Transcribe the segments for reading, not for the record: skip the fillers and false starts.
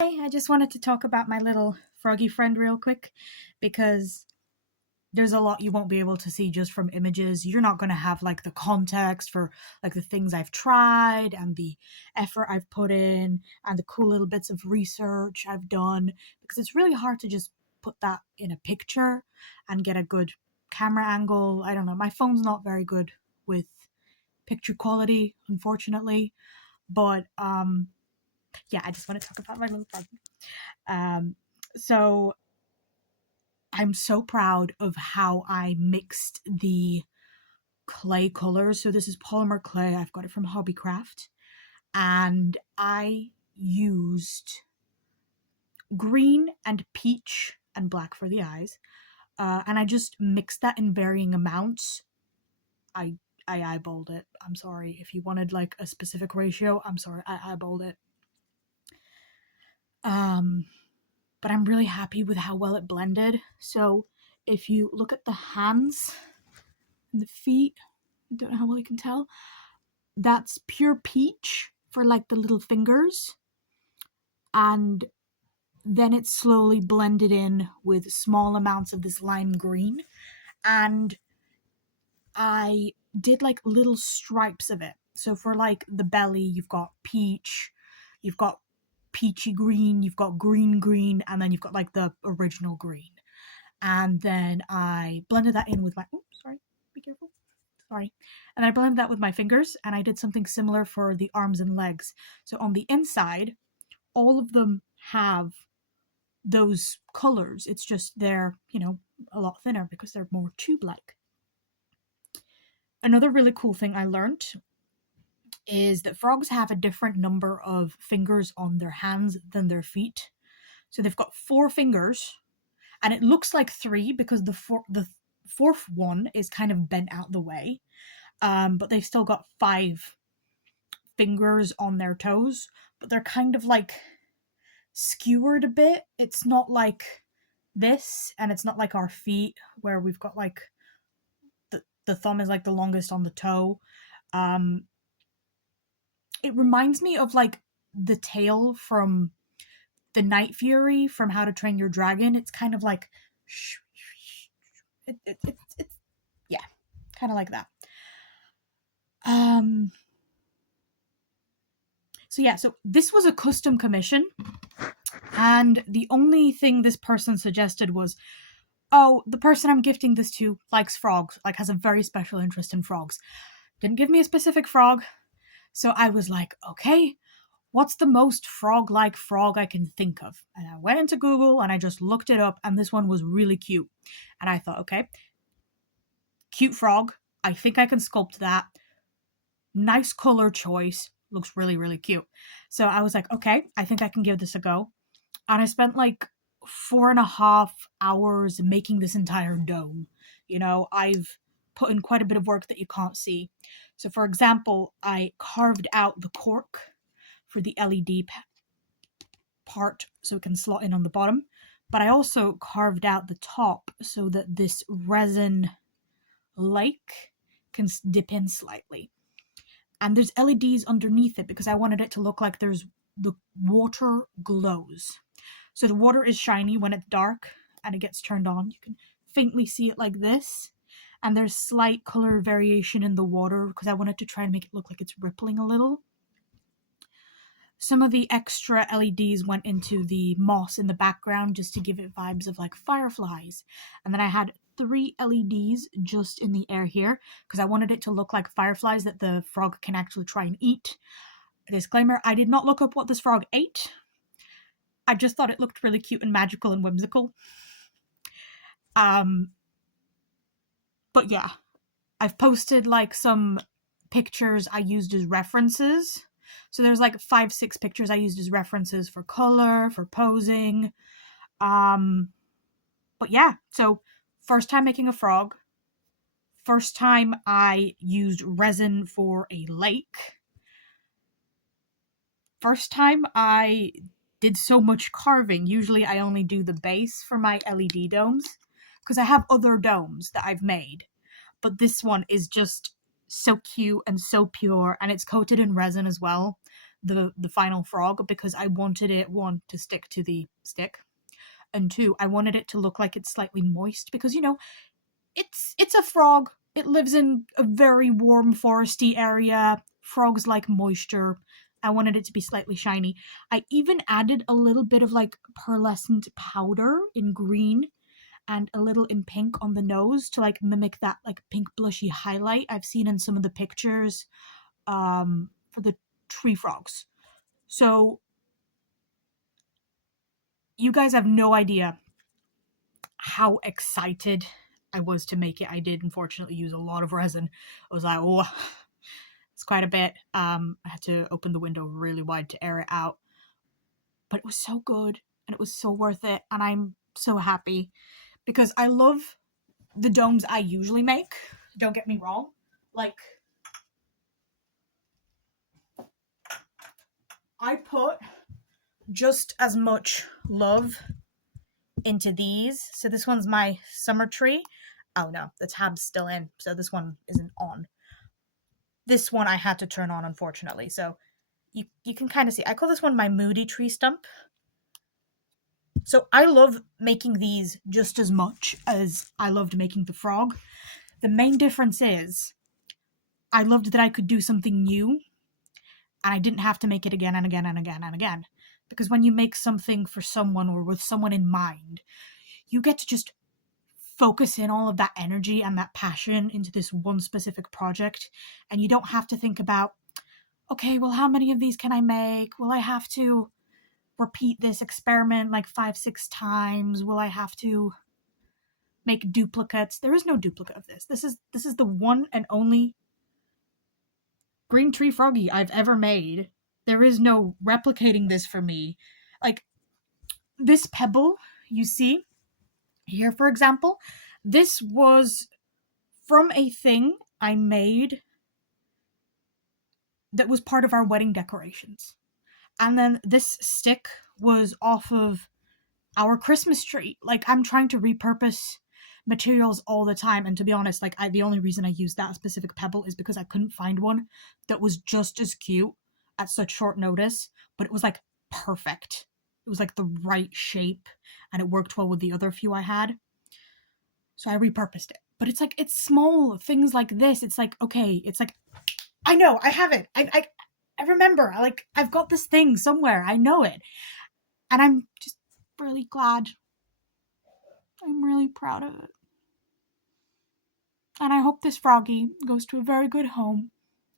Hey, I just wanted to talk about my little froggy friend real quick because there's a lot you won't be able to see just from images. You're not going to have like the context for like the things I've tried and the effort I've put in and the cool little bits of research I've done because it's really hard to just put that in a picture and get a good camera angle. I don't know. My phone's not very good with picture quality, unfortunately, but yeah, I just want to talk about my little froggy. Um, so I'm so proud of how I mixed the clay colors. So this is polymer clay. I've got it from Hobbycraft. And I used green and peach and black for the eyes. And I just mixed that in varying amounts. I I eyeballed it. I'm sorry. If you wanted like a specific ratio, I'm sorry. I eyeballed it. Um, but I'm really happy with how well it blended. So if you look at the hands and the feet, I don't know how well you can tell, that's pure peach for like the little fingers, and then it's slowly blended in with small amounts of this lime green, and I did like little stripes of it. So for like the belly, you've got peach, you've got peachy green, you've got green, and then you've got like the original green. And then I blended that in with my, oh, sorry, be careful. Sorry. And then I blended that with my fingers, and I did something similar for the arms and legs. So on the inside, all of them have those colors. It's just they're, a lot thinner because they're more tube-like. Another really cool thing I learned is that frogs have a different number of fingers on their hands than their feet. So they've got 4 fingers, and it looks like 3 because the fourth one is kind of bent out the way. But they've still got 5 fingers on their toes, but they're kind of like skewered a bit. It's not like this, and it's not like our feet where we've got like the thumb is like the longest on the toe. Um, it reminds me of like the tail from the Night Fury from How to Train Your Dragon. It's kind of like it's yeah, kind of like that. Um, so this was a custom commission, and the only thing this person suggested was, oh, the person I'm gifting this to likes frogs, like has a very special interest in frogs. Didn't give me a specific frog. So I was like, okay, what's the most frog-like frog I can think of? And I went into Google and I just looked it up, and this one was really cute. And I thought, okay, cute frog. I think I can sculpt that. Nice color choice. Looks really, really cute. So I was like, okay, I think I can give this a go. And I spent like 4.5 hours making this entire dome. I've put in quite a bit of work that you can't see. So, for example, I carved out the cork for the LED part so it can slot in on the bottom, but I also carved out the top so that this resin lake can dip in slightly. And there's LEDs underneath it because I wanted it to look like the water glows. So the water is shiny when it's dark and it gets turned on. You can faintly see it like this. And there's slight color variation in the water because I wanted to try and make it look like it's rippling a little. Some of the extra LEDs went into the moss in the background just to give it vibes of like fireflies. And then I had 3 LEDs just in the air here because I wanted it to look like fireflies that the frog can actually try and eat. Disclaimer, I did not look up what this frog ate. I just thought it looked really cute and magical and whimsical. But yeah, I've posted like some pictures I used as references. So there's like 5-6 pictures I used as references for color, for posing. But yeah, so first time making a frog. First time I used resin for a lake. First time I did so much carving. Usually I only do the base for my LED domes because I have other domes that I've made. But this one is just so cute and so pure, and it's coated in resin as well. the final frog, because I wanted it, one, to stick to the stick, and two, I wanted it to look like it's slightly moist, because it's a frog. It lives in a very warm foresty area. Frogs like moisture. I wanted it to be slightly shiny. I even added a little bit of like pearlescent powder in green and a little in pink on the nose to like mimic that like pink blushy highlight I've seen in some of the pictures for the tree frogs. So you guys have no idea how excited I was to make it. I did unfortunately use a lot of resin. I was like, oh, it's quite a bit. I had to open the window really wide to air it out. But it was so good and it was so worth it. And I'm so happy because I love the domes I usually make. Don't get me wrong. Like, I put just as much love into these. So this one's my summer tree. Oh no, the tab's still in, so this one isn't on. This one I had to turn on, unfortunately, so you can kind of see. I call this one my moody tree stump. So I love making these just as much as I loved making the frog. The main difference is I loved that I could do something new and I didn't have to make it again and again and again and again. Because when you make something for someone or with someone in mind, you get to just focus in all of that energy and that passion into this one specific project. And you don't have to think about, okay, well, how many of these can I make? Will I have to repeat this experiment like 5-6 times? Will I have to make duplicates? There is no duplicate of this. This is the one and only green tree froggy I've ever made. There is no replicating this for me. Like, this pebble you see here, for example, this was from a thing I made that was part of our wedding decorations. And then this stick was off of our Christmas tree. Like, I'm trying to repurpose materials all the time, and to be honest, like, the only reason I used that specific pebble is because I couldn't find one that was just as cute at such short notice, but it was like perfect. It was like the right shape and it worked well with the other few I had. So I repurposed it. But it's like, it's small things like this. It's like, okay, it's like, I know, I have it. I remember, I've got this thing somewhere. I know it. And I'm just really glad. I'm really proud of it. And I hope this froggy goes to a very good home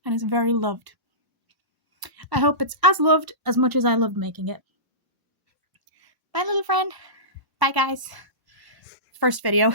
and is very loved. I hope it's as loved as much as I loved making it. Bye, little friend. Bye, guys. First video.